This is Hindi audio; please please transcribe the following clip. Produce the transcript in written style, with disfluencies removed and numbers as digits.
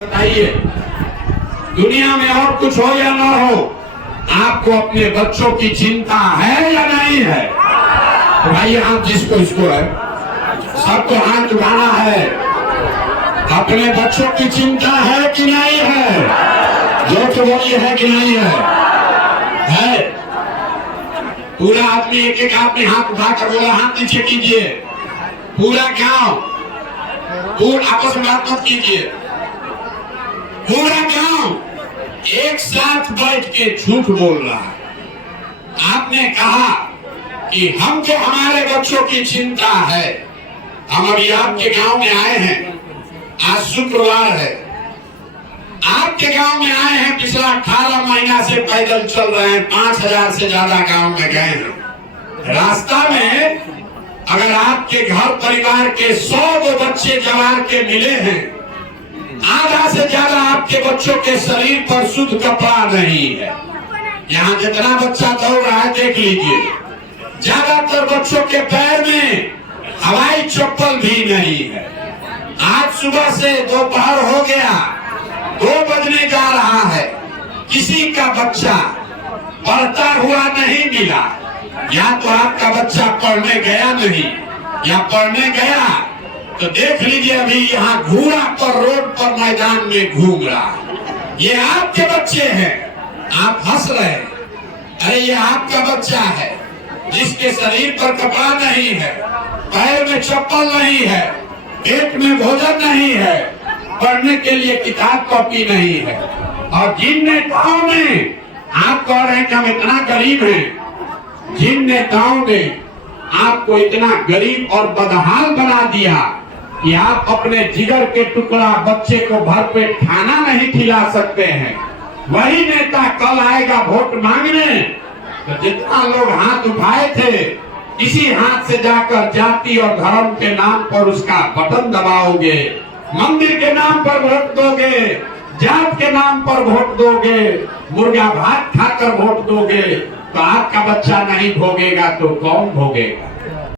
बताइए, दुनिया में और कुछ हो या ना हो, आपको अपने बच्चों की चिंता है या नहीं है? तो भाई हाथ जिसको इसको है, सबको हाथ उठाना है। अपने बच्चों की चिंता है कि नहीं है? जो तो बोलिए है कि नहीं है? है। पूरा आदमी एक एक आदमी हाथ उठाकर बोला हाथ नीचे कीजिए। पूरा गांव, पूरा आपस में बात मत कीजिए। पूरा गांव एक साथ बैठ के झूठ बोल रहा है। आपने कहा कि हमको हमारे बच्चों की चिंता है। हम अभी आपके गांव में आए हैं, आज शुक्रवार है। आपके गांव में आए हैं, पिछला 18 महीना से पैदल चल रहे हैं, 5000 से ज्यादा गांव में गए हैं। रास्ता में अगर आपके घर परिवार के 100 बच्चे जवार के मिले हैं, आधा से ज्यादा आपके बच्चों के शरीर पर शुद्ध कपड़ा नहीं है। यहाँ जितना बच्चा दौड़ रहा है देख लीजिए, ज्यादातर बच्चों के पैर में हवाई चप्पल भी नहीं है। आज सुबह से दोपहर हो गया, 2 बजने जा रहा है, किसी का बच्चा पढ़ता हुआ नहीं मिला। या तो आपका बच्चा पढ़ने गया नहीं, या पढ़ने गया तो देख लीजिए अभी यहाँ घूरा पर रोड पर मैदान में घूम रहा। ये आपके बच्चे हैं, आप हंस रहे हैं। अरे ये आपका बच्चा है जिसके शरीर पर कपड़ा नहीं है, पैर में चप्पल नहीं है, पेट में भोजन नहीं है, पढ़ने के लिए किताब कॉपी नहीं है। और जिन नेताओं ने, आप कह रहे हैं कि हम इतना गरीब हैं, जिन नेताओं ने आपको इतना गरीब और बदहाल बना दिया कि आप अपने जिगर के टुकड़ा बच्चे को भरपेट खाना नहीं खिला सकते हैं, वही नेता कल आएगा वोट मांगने तो जितना लोग हाथ उठाए थे, इसी हाथ से जाकर जाति और धर्म के नाम पर उसका बटन दबाओगे, मंदिर के नाम पर वोट दोगे, जात के नाम पर वोट दोगे, मुर्गा भात खाकर वोट दोगे। तो आपका बच्चा नहीं भोगेगा तो कौन भोगेगा?